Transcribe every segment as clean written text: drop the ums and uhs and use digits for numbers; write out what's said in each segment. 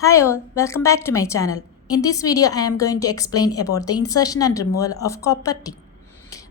Hi all, welcome back to my channel. In this video, I am going to explain about the insertion and removal of copper T.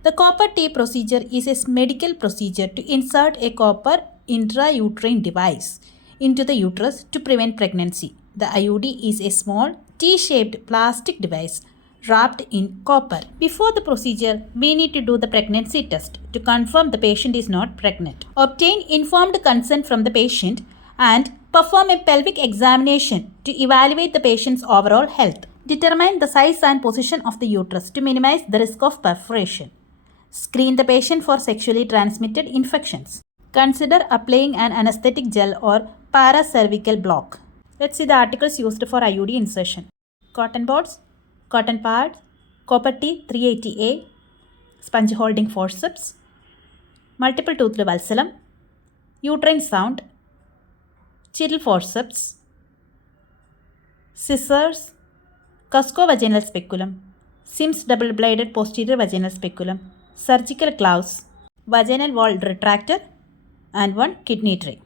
The copper T procedure is a medical procedure to insert a copper intrauterine device into the uterus to prevent pregnancy. The IUD is a small T-shaped plastic device wrapped in copper. Before the procedure, we need to do the pregnancy test to confirm the patient is not pregnant. Obtain informed consent from the patient and perform a pelvic examination to evaluate the patient's overall health. Determine the size and position of the uterus to minimize the risk of perforation. Screen the patient for sexually transmitted infections. Consider applying an anesthetic gel or paracervical block. Let's see the articles used for IUD insertion. Cotton boards, cotton pad, copper T 380A, sponge holding forceps, multiple toothed valsalum, uterine sound, Chiral forceps, scissors, cusco-vaginal speculum, Sims double-bladed posterior vaginal speculum, surgical gloves, vaginal wall retractor, and one kidney tray.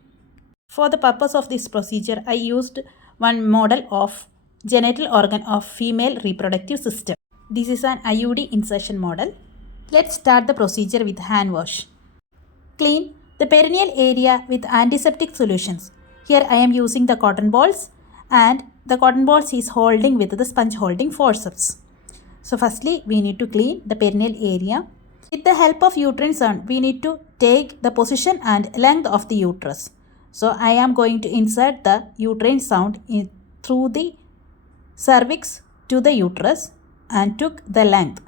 For the purpose of this procedure, I used one model of genital organ of female reproductive system. This is an IUD insertion model. Let's start the procedure with hand wash. Clean the perineal area with antiseptic solutions. Here I am using the cotton balls and the cotton balls is holding with the sponge holding forceps. So firstly we need to clean the perineal area. With the help of uterine sound we need to take the position and length of the uterus. So I am going to insert the uterine sound through the cervix to the uterus and took the length.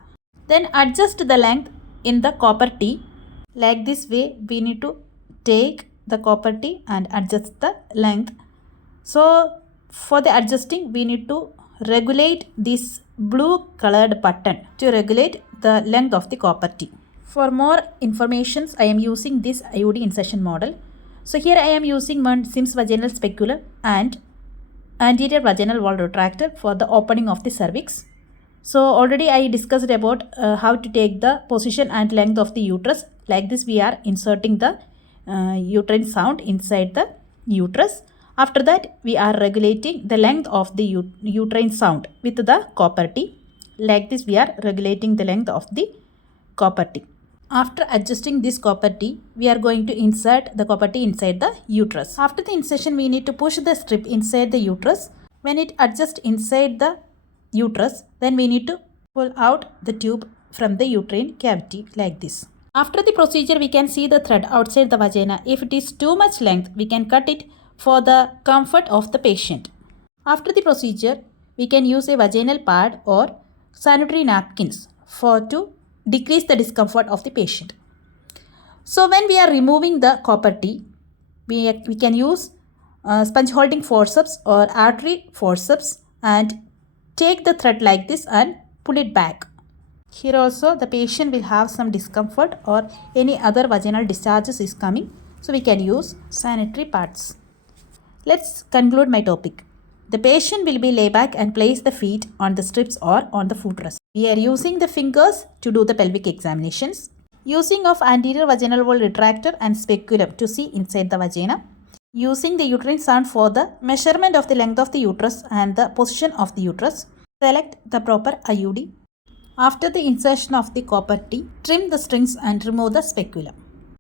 Then adjust the length in the copper T. Like this way we need to take the copper T and adjust the length. So for the adjusting we need to regulate this blue colored button to regulate the length of the copper T. For more informations I am using this IUD insertion model. So here I am using one Sims vaginal speculum and anterior vaginal wall retractor for the opening of the cervix. So already I discussed about how to take the position and length of the uterus. Like this we are inserting the uterine sound inside the uterus. After that we are regulating the length of the uterine sound with the copper T. Like this we are regulating the length of the copper T. After adjusting this copper T, we are going to insert the copper T inside the uterus. After the insertion we need to push the strip inside the uterus. When it adjusts inside the uterus, then we need to pull out the tube from the uterine cavity like this. After the procedure, we can see the thread outside the vagina. If it is too much length, we can cut it for the comfort of the patient. After the procedure, we can use a vaginal pad or sanitary napkins to decrease the discomfort of the patient. So when we are removing the copper T, we can use sponge holding forceps or artery forceps and take the thread like this and pull it back. Here also the patient will have some discomfort or any other vaginal discharges is coming. So we can use sanitary pads. Let's conclude my topic. The patient will be lay back and place the feet on the strips or on the footrest. We are using the fingers to do the pelvic examinations. Using of anterior vaginal wall retractor and speculum to see inside the vagina. Using the uterine sound for the measurement of the length of the uterus and the position of the uterus. Select the proper IUD. After the insertion of the copper T, trim the strings and remove the speculum.